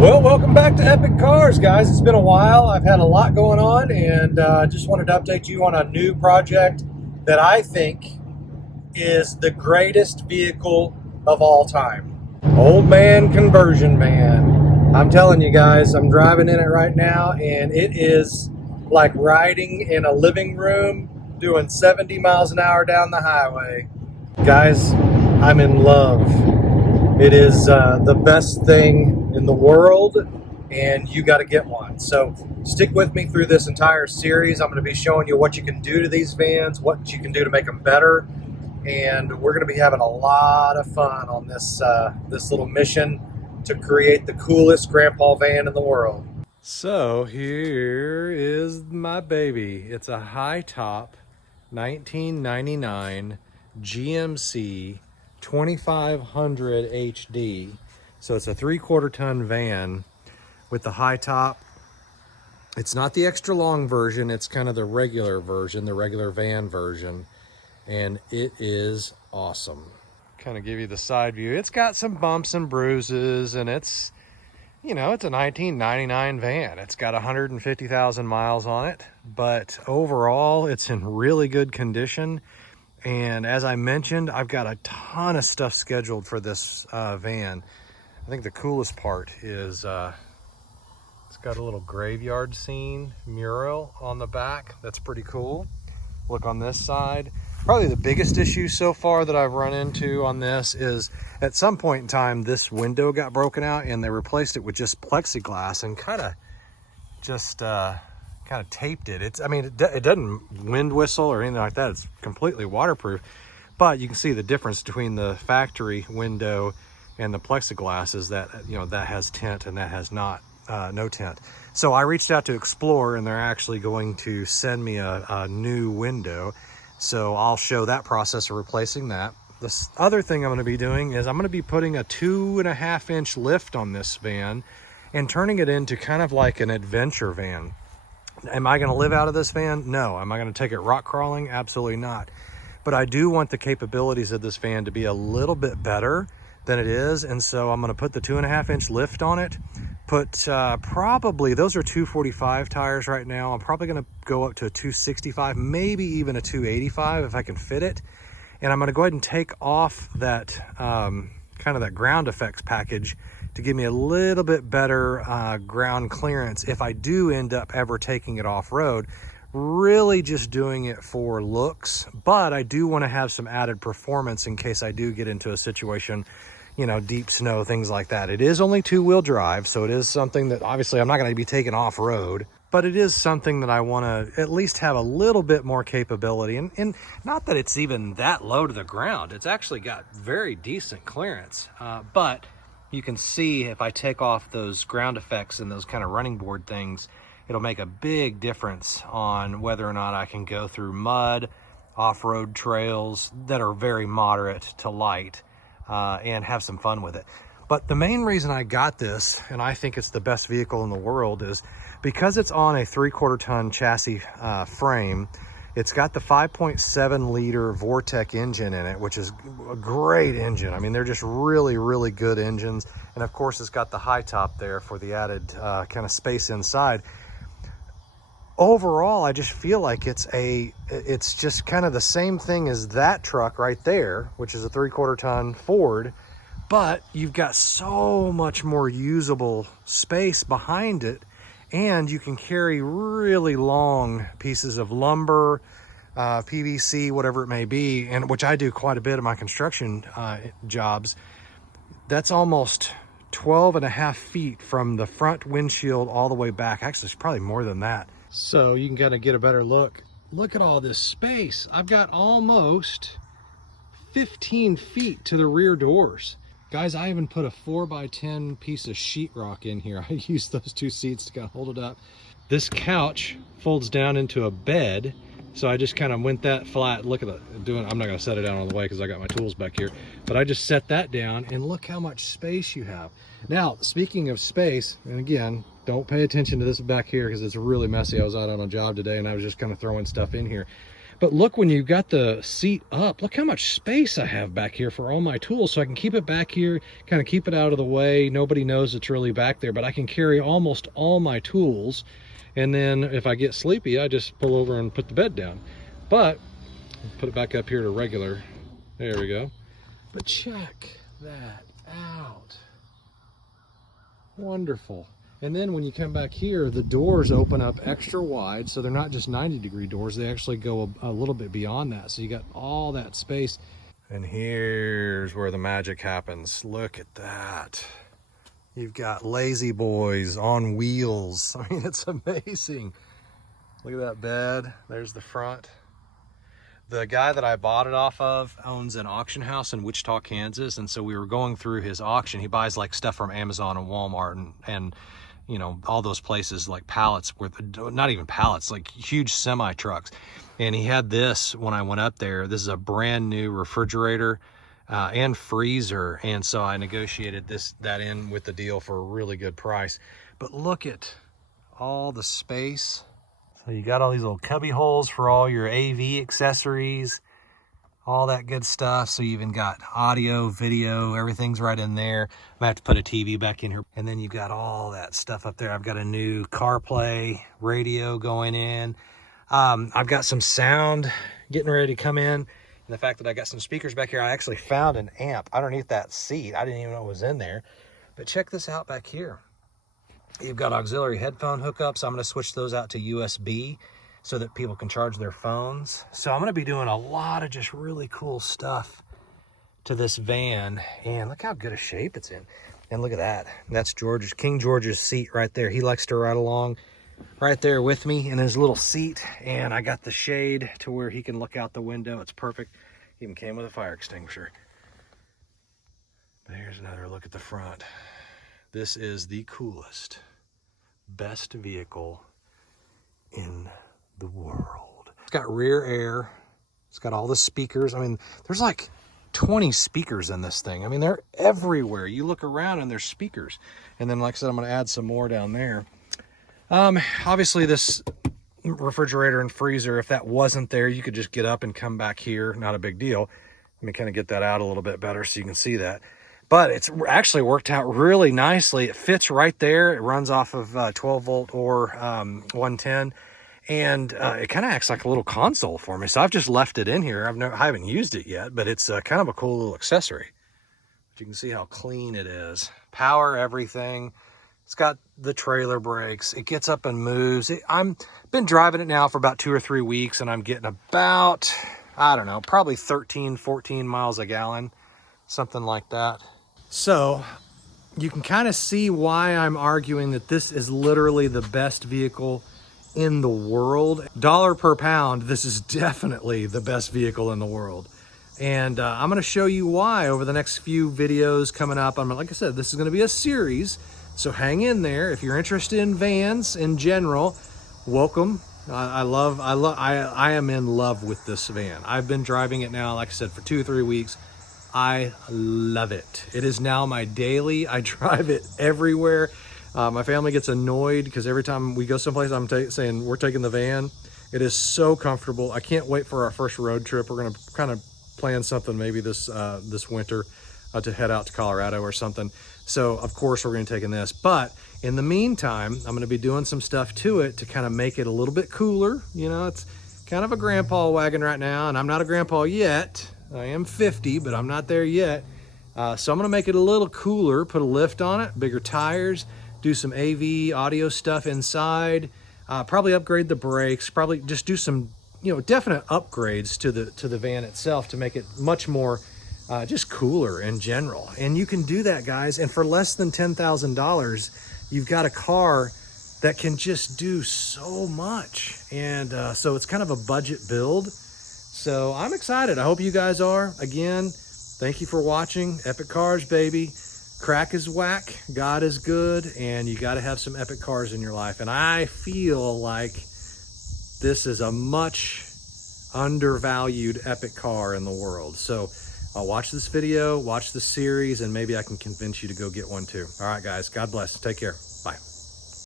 Well, welcome back to Epic Cars, guys. It's been a while. I've had a lot going on, and just wanted to update you on a new project that I think is the greatest vehicle of all time. Old man conversion van. I'm telling you guys, I'm driving in it right now, and it is like riding in a living room doing 70 miles an hour down the highway. Guys, I'm in love. It is the best thing in the world, and you got to get one. So stick with me through this entire series. I'm going to be showing you what you can do to these vans, what you can do to make them better, and we're going to be having a lot of fun on this this little mission to create the coolest grandpa van in the world. So here is my baby. It's a high top 1999 GMC 2500 HD. So it's a 3/4 ton van with the high top. It's not the extra long version, it's kind of the regular version, the regular van version. And it is awesome. Kind of give you the side view. It's got some bumps and bruises, and it's, you know, it's a 1999 van. It's got 150,000 miles on it, but overall it's in really good condition. And as I mentioned, I've got a ton of stuff scheduled for this van. I think the coolest part is it's got a little graveyard scene mural on the back. That's pretty cool. Look on this side. Probably the biggest issue so far that I've run into on this is at some point in time, this window got broken out and they replaced it with just plexiglass and kind of taped it. I mean, it doesn't wind whistle or anything like that. It's completely waterproof, but you can see the difference between the factory window and the plexiglass is that, you know, that has tint and that has not, no tint. So I reached out to Explore, and they're actually going to send me a new window. So I'll show that process of replacing that. The other thing I'm going to be doing is I'm going to be putting a 2.5 inch lift on this van and turning it into kind of like an adventure van. Am I going to live out of this van? No. Am I going to take it rock crawling? Absolutely not. But I do want the capabilities of this van to be a little bit better than it is. And so I'm going to put the 2.5 inch lift on it. Put probably, those are 245 tires right now. I'm probably going to go up to a 265, maybe even a 285 if I can fit it. And I'm going to go ahead and take off that kind of that ground effects package to give me a little bit better ground clearance if I do end up ever taking it off-road. Really just doing it for looks, but I do want to have some added performance in case I do get into a situation, you know, deep snow, things like that. It is only 2-wheel drive, so it is something that obviously I'm not going to be taking off-road, but it is something that I want to at least have a little bit more capability. And not that it's even that low to the ground. It's actually got very decent clearance, but you can see if I take off those ground effects and those kind of running board things, it'll make a big difference on whether or not I can go through mud, off-road trails that are very moderate to light, and have some fun with it. But the main reason I got this, and I think it's the best vehicle in the world, is because it's on a 3/4 ton chassis frame. It's got the 5.7 liter Vortec engine in it, which is a great engine. I mean, they're just really, really good engines. And of course, it's got the high top there for the added kind of space inside. Overall, I just feel like it's just kind of the same thing as that truck right there, which is a 3/4 ton Ford, but you've got so much more usable space behind it, and you can carry really long pieces of lumber, PVC, whatever it may be, and which I do quite a bit of my construction jobs. That's almost 12.5 feet from the front windshield all the way back. Actually, it's probably more than that. So you can kind of get a better look. Look at all this space. I've got almost 15 feet to the rear doors. Guys, I even put a 4x10 piece of sheetrock in here. I used those two seats to kind of hold it up. This couch folds down into a bed. So I just kind of went that flat. Look at it doing. I'm not going to set it down on the way because I got my tools back here. But I just set that down, and look how much space you have. Now, speaking of space, and again, don't pay attention to this back here because it's really messy. I was out on a job today and I was just kind of throwing stuff in here. But look, when you've got the seat up, look how much space I have back here for all my tools. So I can keep it back here, kind of keep it out of the way. Nobody knows it's really back there, but I can carry almost all my tools. And then if I get sleepy, I just pull over and put the bed down. But put it back up here to regular. There we go. But check that out. Wonderful. And then when you come back here, the doors open up extra wide, so they're not just 90-degree doors, they actually go a little bit beyond that. So you got all that space. And here's where the magic happens. Look at that. You've got lazy boys on wheels. I mean, it's amazing. Look at that bed. There's the front. The guy that I bought it off of owns an auction house in Wichita, Kansas. And so we were going through his auction. He buys like stuff from Amazon and Walmart and you know, all those places, like pallets worth, not even pallets, like huge semi trucks. And he had this when I went up there. This is a brand new refrigerator and freezer. And so I negotiated that in with the deal for a really good price. But look at all the space. So you got all these little cubby holes for all your AV accessories, all that good stuff. So you even got audio, video, everything's right in there. I might have to put a TV back in here. And then you've got all that stuff up there. I've got a new CarPlay radio going in. I've got some sound getting ready to come in. And the fact that I got some speakers back here, I actually found an amp underneath that seat. I didn't even know it was in there. But check this out back here. You've got auxiliary headphone hookups. I'm going to switch those out to USB so that people can charge their phones. So I'm going to be doing a lot of just really cool stuff to this van. And look how good a shape it's in. And look at that. That's King George's seat right there. He likes to ride along right there with me in his little seat. And I got the shade to where he can look out the window. It's perfect. Even came with a fire extinguisher. There's another look at the front. This is the coolest, best vehicle in the world. It's got rear air. It's got all the speakers. I mean, there's like 20 speakers in this thing. I mean, they're everywhere. You look around and there's speakers. And then, like I said, I'm going to add some more down there. Obviously, this refrigerator and freezer, if that wasn't there, you could just get up and come back here. Not a big deal. Let me kind of get that out a little bit better so you can see that. But it's actually worked out really nicely. It fits right there. It runs off of 12 volt or 110. And it kind of acts like a little console for me. So I've just left it in here. I haven't used it yet, but it's kind of a cool little accessory. But you can see how clean it is. Power everything. It's got the trailer brakes. It gets up and moves. I've been driving it now for about 2 or 3 weeks, and I'm getting about, I don't know, probably 13, 14 miles a gallon, something like that. So you can kind of see why I'm arguing that this is literally the best vehicle in the world. Dollar per pound, this is definitely the best vehicle in the world. And I'm going to show you why over the next few videos coming up. Like I said, this is going to be a series, so hang in there. If you're interested in vans in general, welcome. I am in love with this van. I've been driving it now, like I said, for 2 or 3 weeks. I love it. It is now my daily. I drive it everywhere. My family gets annoyed because every time we go someplace, I'm saying we're taking the van. It is so comfortable. I can't wait for our first road trip. We're going to kind of plan something maybe this winter to head out to Colorado or something. So of course we're going to take in this. But in the meantime, I'm going to be doing some stuff to it to kind of make it a little bit cooler. You know, it's kind of a grandpa wagon right now, and I'm not a grandpa yet. I am 50, but I'm not there yet. So I'm going to make it a little cooler, put a lift on it, bigger tires, do some AV audio stuff inside, probably upgrade the brakes, probably just do some, definite upgrades to the van itself to make it much more just cooler in general. And you can do that, guys. And for less than $10,000, you've got a car that can just do so much. And so it's kind of a budget build. So I'm excited. I hope you guys are. Again, thank you for watching. Epic Cars, baby. Crack is whack, God is good, and you got to have some epic cars in your life. And I feel like this is a much undervalued epic car in the world. So I'll watch this video, watch the series, and maybe I can convince you to go get one too. All right, guys. God bless. Take care. Bye.